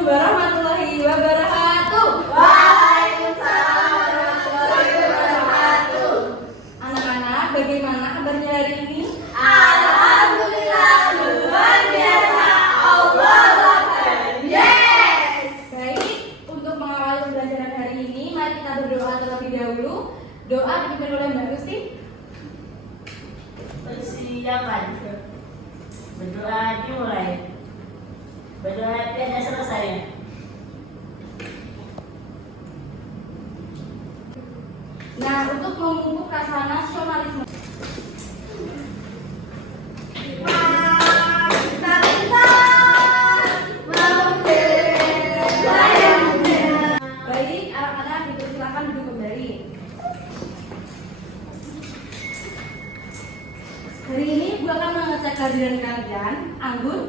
warahmatullahi wabarakatuh. Waalaikumsalam warahmatullahi wabarakatuh. Anak-anak, bagaimana kabarnya hari ini? Alhamdulillah, luar biasa. Allah Akbar. Yes. Baik, untuk mengawali pembelajaran hari ini, mari kita berdoa terlebih dahulu. Doa dipimpin oleh Mbak Rusti. Persiapan berdoa dimulai. Berdoa tidak selesai. Nah, untuk memupuk rasa nasionalisme, baik, anak-anak dipersilakan duduk kembali. Hari ini gue akan mengecek kehadiran kalian. Anggun,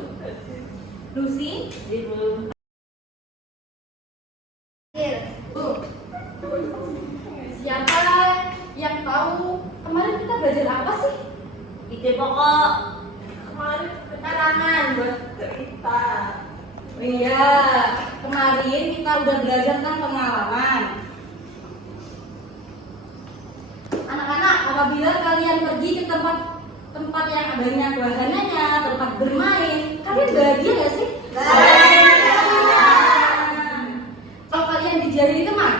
Lucy, Ibu. siapa yang tahu kemarin kita belajar apa sih? Ide pokok. Kemarin keterangan buat cerita. Iya, kemarin kita udah belajar tentang pengalaman. Anak-anak, apabila kalian pergi ke tempat yang adanya wahananya, tempat bermain, kalian bahagia nggak sih? Bahagia. Kalau kalian dijadiin teman,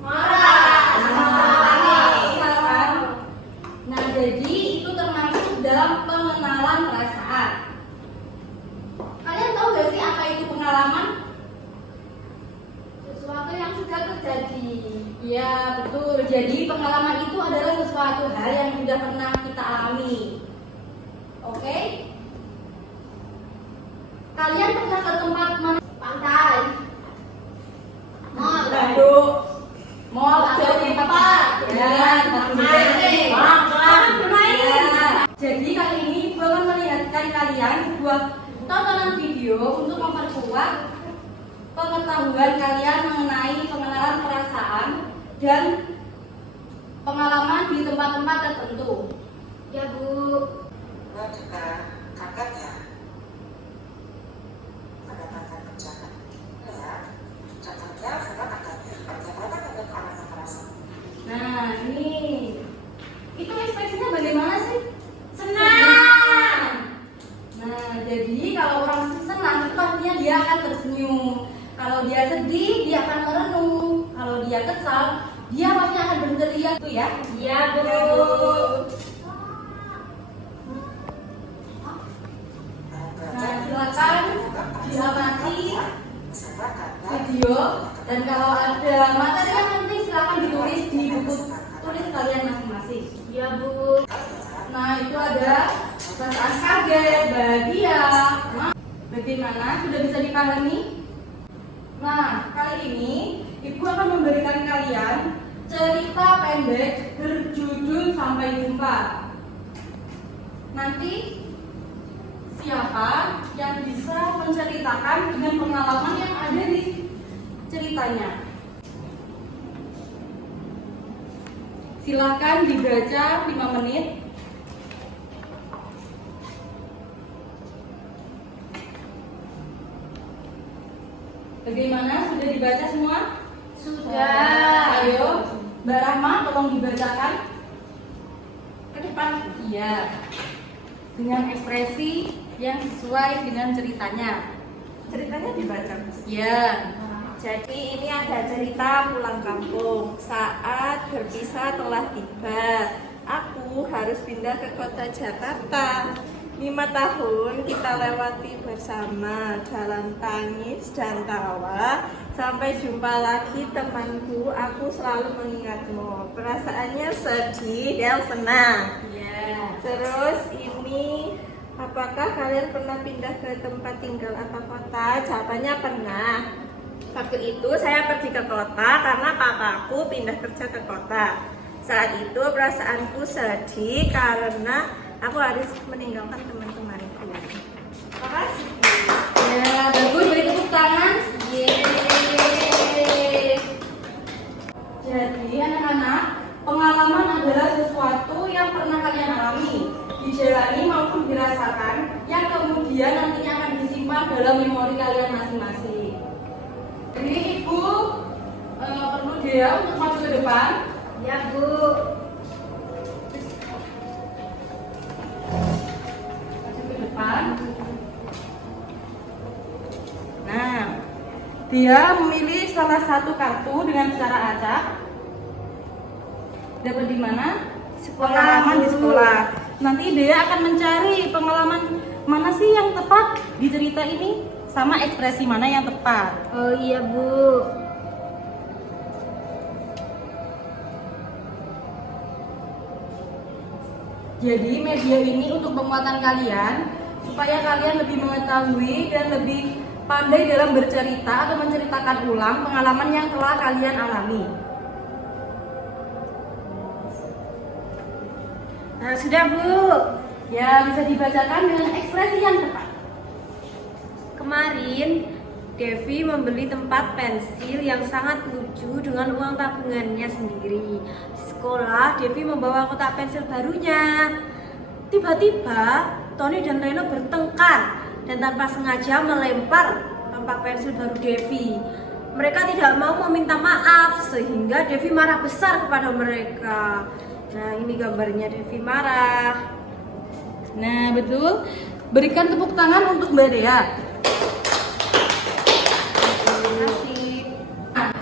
Marah. nah jadi itu termasuk dalam pengenalan perasaan. Kalian tahu gak sih apa itu pengalaman? Sesuatu yang sudah terjadi. Ya betul, jadi pengalaman itu adalah sesuatu hal yang sudah pernah kita alami. Oke? Kalian pernah ke tempat mana? Pantai. Mall. Mall atau tempat tempat bermain. Jadi kali ini Ibu akan melihatkan kalian sebuah tontonan video untuk memperkuat pengetahuan kalian mengenai pengenalan perasaan dan pengalaman di tempat-tempat tertentu. Ya, Bu. Juga kakaknya mendapatkan penjagaan. Ya, contohnya sama kakaknya. Bagaimana dengan orang yang merasa? Nah, ini itu ekspresinya bagaimana sih? Senang. Nah, jadi kalau orang senang itu pastinya dia akan tersenyum. Kalau dia sedih, dia akan merenung. Kalau dia kesal, dia pasti akan berteriak tuh ya. Iya, Bu. Nah, silakan diamati video dan kalau ada materi yang penting silakan ditulis di buku tulis kalian masing-masing. Iya, Bu. Nah, itu ada perasaan kaget, bahagia. Bagaimana? Sudah bisa dipahami? Nah, kali ini Ibu akan memberikan kalian cerita pendek berjudul Sampai Jumpa. Nanti siapa yang bisa menceritakan dengan pengalaman yang ada di ceritanya? Silahkan dibaca 5 menit. Bagaimana? Sudah dibaca semua? Sudah. Ayo, Mbak Rahma tolong dibacakan ke depan. Iya. Dengan ekspresi yang sesuai dengan ceritanya. Ceritanya dibaca, Mas. Iya. Jadi ini ada cerita pulang kampung. Saat berpisah telah tiba. Aku harus pindah ke kota Jakarta. 5 tahun kita lewati bersama dalam tangis dan tawa. Sampai jumpa lagi temanku, aku selalu mengingatmu. Perasaannya sedih dan senang. Iya. Terus ini, apakah kalian pernah pindah ke tempat tinggal atau kota? Jawabannya pernah. Waktu itu saya pergi ke kota karena papaku pindah kerja ke kota. Saat itu perasaanku sedih karena aku harus meninggalkan teman-temanku. Terima kasih. Ya, bagus, beri tepuk tangan. Yeay. Jadi anak-anak, pengalaman adalah sesuatu yang pernah kalian alami, dijalani maupun dirasakan, yang kemudian nantinya akan disimpan dalam memori kalian masing-masing. Jadi Ibu perlu dia untuk maju ke depan. Ya, Bu. Maju ke depan. Nah, dia memilih salah satu kartu dengan cara acak. Dapat di mana? Pengalaman di sekolah. Nanti dia akan mencari pengalaman mana sih yang tepat di cerita ini, sama ekspresi mana yang tepat. Oh iya, Bu. Jadi media ini untuk penguatan kalian, supaya kalian lebih mengetahui dan lebih pandai dalam bercerita atau menceritakan ulang pengalaman yang telah kalian alami. Nah, sudah, Bu. Ya, bisa dibacakan dengan ekspresi yang tepat. Kemarin Devi membeli tempat pensil yang sangat lucu dengan uang tabungannya sendiri. Di sekolah, Devi membawa kotak pensil barunya. Tiba-tiba, Tony dan Reno bertengkar dan tanpa sengaja melempar tempat pensil baru Devi. Mereka tidak mau meminta maaf sehingga Devi marah besar kepada mereka. Nah, ini gambarnya Devi marah. Nah, betul. Berikan tepuk tangan untuk Mbak Dea. Terima kasih. Nah,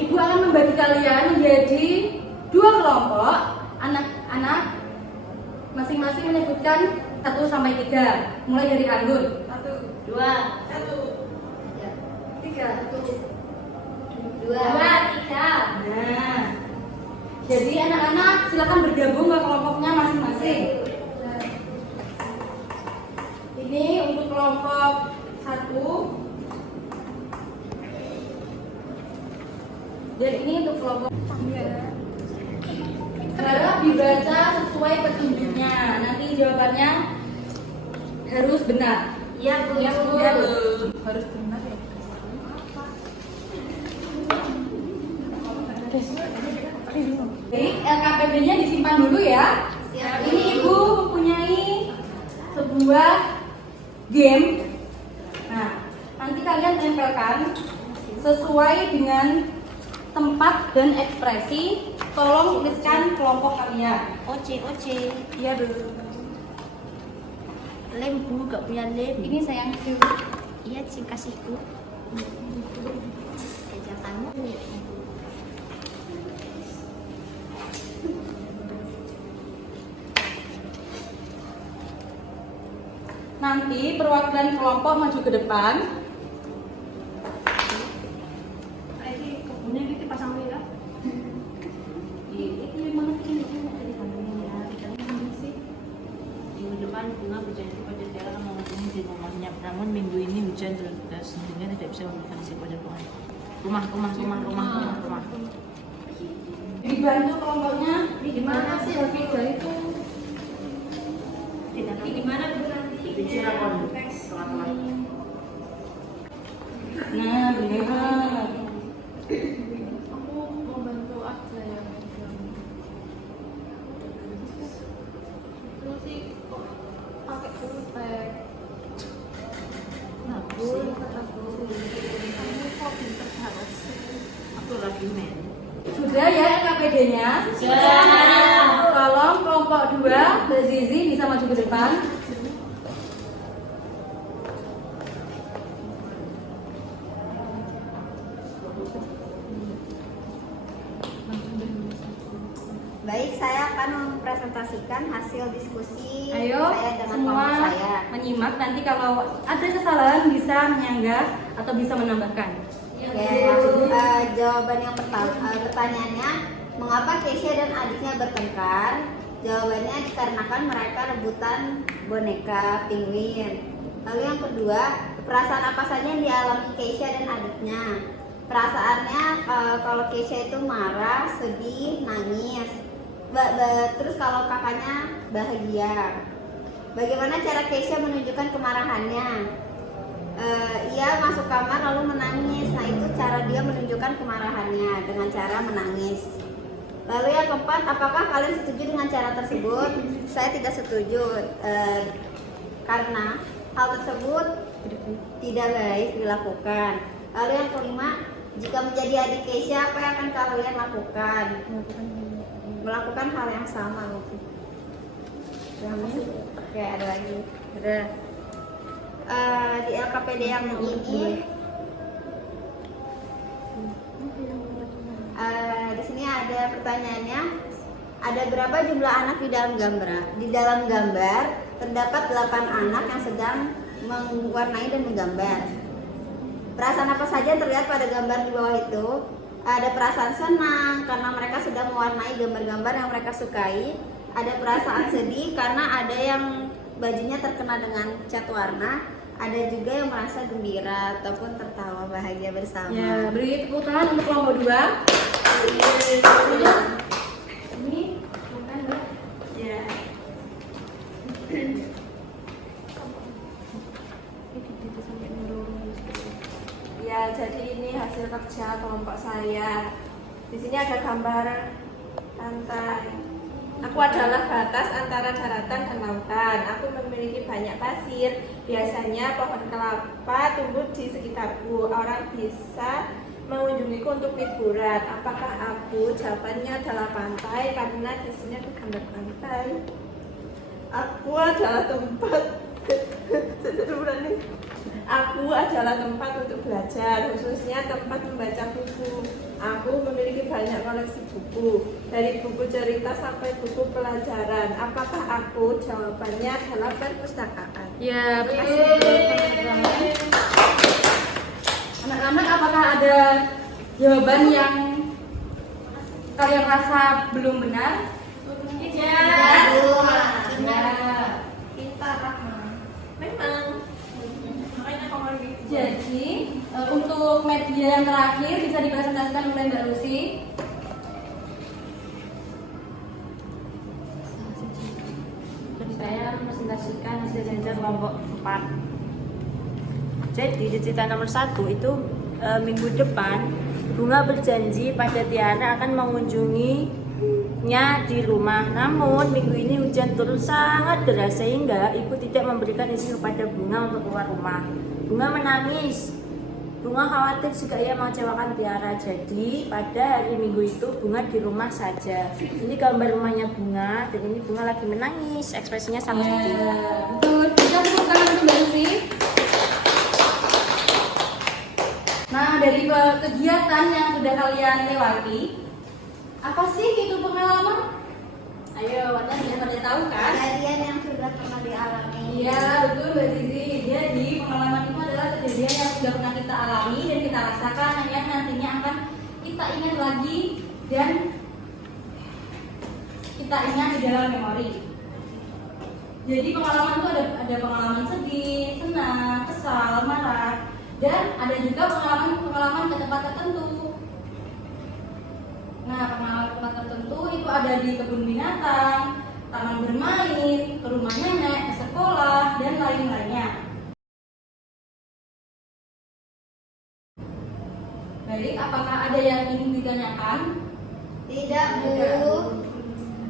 Ibu akan membagi kalian menjadi 2 kelompok. Anak-anak masing-masing menyebutkan 1 sampai 3. Mulai dari Anggun. 2, 3. 2, 3. Nah, jadi anak-anak silakan bergabung ke kelompoknya masing-masing. Ini untuk kelompok 1 dan ini untuk kelompok. Harap dibaca sesuai petunjuknya. Nanti jawabannya harus benar. Iya, Bu. Ya, Bu. Harus benar ya. Baik, LKPD-nya disimpan dulu ya. Ini Ibu mempunyai sebuah game. Nah, nanti kalian tempelkan sesuai dengan tempat dan ekspresi. Tolong tuliskan kelompok kalian. Oce. Iya, Bu. Lem, Bu, gak punya lem. Ini sayangku. Iya, Cing, kasihku. Ajakanmu. Nanti perwakilan kelompok maju ke depan. Ini kebunnya ini dipasang dulu ya. Ini mana sih? Dari kandungnya ya. Di sih. Minggu depan bunga berjanji pada Tiara akan mengunjungi di rumahnya. Namun minggu ini hujan deras sehingga tidak bisa memberikan si pada bunga. Rumah. Dibantu kelompoknya. Di mana sih video itu? Tidak Di mana, Bu, nanti? di Cirebon. Teman-teman. Nah, benar. Aku mau bantu aja ya. Terus sih kok pakai pulpen. Nah, Bu, Kamu kok pinter banget sih. aku lagi main. Sudah ya KPD-nya? Sudah. Tolong kelompok 2, Mbak Zizi bisa maju ke depan. Baik, saya akan mempresentasikan hasil diskusi Ayo saya dengan semua kelompok saya. menyimak. Nanti kalau ada kesalahan bisa menyanggah atau bisa menambahkan. Jawaban yang pertama, pertanyaannya, mengapa Keisha dan adiknya bertengkar? Jawabannya dikarenakan mereka rebutan boneka penguin. Lalu yang kedua, perasaan apa saja yang dialami Keisha dan adiknya? Perasaannya kalau Keisha itu marah, sedih, nangis. Terus kalau kakaknya bahagia. Bagaimana cara Keisha menunjukkan kemarahannya? Ia masuk kamar lalu menangis. Nah, itu cara dia menunjukkan kemarahannya dengan cara menangis. Lalu yang keempat, apakah kalian setuju dengan cara tersebut? Saya tidak setuju karena hal tersebut tidak baik dilakukan. Lalu yang kelima, jika menjadi adik Keisha, apa yang akan kalian lakukan? Melakukan hal yang sama mungkin. Oke, ada lagi. Ada di LKPD yang ini. Di sini ada pertanyaannya. Ada berapa jumlah anak di dalam gambar? Di dalam gambar terdapat 8 anak yang sedang mewarnai dan menggambar. Perasaan apa saja yang terlihat pada gambar di bawah itu? Ada perasaan senang karena mereka sedang mewarnai gambar-gambar yang mereka sukai. Ada perasaan sedih karena ada yang bajunya terkena dengan cat warna. Ada juga yang merasa gembira ataupun tertawa bahagia bersama. Ya, beri tepuk tangan untuk kelompok 2. Ini bukan, Mbak. Ya. Ya, jadi ini hasil kerja kelompok saya. Di sini ada gambar pantai. Aku adalah batas antara daratan dan lautan. Aku memiliki banyak pasir. Biasanya pohon kelapa tumbuh di sekitarku. Orang bisa mengunjungiku untuk liburan. Apakah aku? Jawabannya adalah pantai karena di sini ada gambar pantai. Aku adalah tempat Aku adalah tempat untuk belajar, khususnya tempat membaca buku. Aku memiliki banyak koleksi buku, dari buku cerita sampai buku pelajaran. Apakah aku? Jawabannya adalah perpustakaan. Ya, anak-anak, apakah ada jawaban yang kalian rasa belum benar? Tidak. Pintar Rahma. Memang. Makanya kamu Jadi, untuk media yang terakhir bisa dipresentasikan oleh Mbak Lucy. Saya presentasikan hasil jajar kelompok 4. Jadi di cerita nomor 1 itu minggu depan Bunga berjanji pada Tiara akan mengunjunginya di rumah. Namun minggu ini hujan turun sangat deras sehingga ibu tidak memberikan izin kepada Bunga untuk keluar rumah. Bunga menangis. Bunga khawatir jika ia mengecewakan Tiara. Jadi pada hari Minggu itu Bunga di rumah saja. Ini gambar rumahnya Bunga dan ini Bunga lagi menangis. Ekspresinya sangat sedih. Betul, bisa tepuk tangan untuk Mbak Lucy. Nah, dari kegiatan yang sudah kalian lewati, apa sih itu pengalaman? Ayo, kalian sudah pada tahu kan? Kejadian yang sudah pernah dialami. Iya, betul Mbak Zizi. Jadi pengalaman itu adalah kejadian yang sudah pernah kita alami dan kita rasakan, yang nantinya akan kita ingat lagi dan kita ingat di dalam memori. Jadi pengalaman itu ada pengalaman sedih, senang, kesal, marah, dan ada juga pengalaman ke tempat tertentu. Nah, pengalaman tempat tertentu itu ada di kebun binatang, taman bermain, ke rumah nenek, ke sekolah, dan lain-lainnya. Baik, apakah ada yang ingin ditanyakan? Tidak, Bu.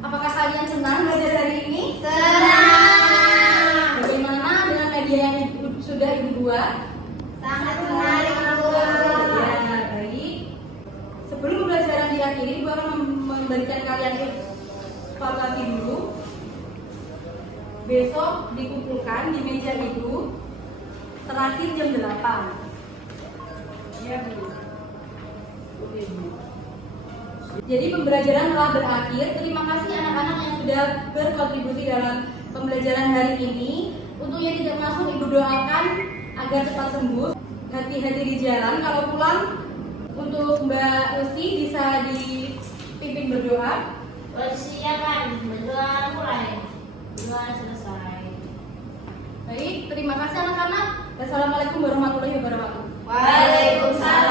Apakah kalian senang belajar hari ini? Senang. Bagaimana dengan media yang sudah Ibu buat? Sangat menarik, Bu. Ya, baik. Sebelum pembelajaran diakhiri, Ibu akan memberikan kalian evaluasi dulu. Besok dikumpulkan di meja Ibu terakhir jam 8. Iya, Bu. Oke, Bu. Jadi pembelajaran telah berakhir. Terima kasih anak-anak yang sudah berkontribusi dalam pembelajaran hari ini. Untuk yang tidak masuk, Ibu doakan agar cepat sembuh. Hati-hati di jalan. Kalau pulang, untuk Mbak Lucy bisa dipimpin berdoa. Persiapan berdoa mulai. Berdoa selesai. Baik, terima kasih anak-anak. Wassalamualaikum warahmatullahi wabarakatuh. Waalaikumsalam.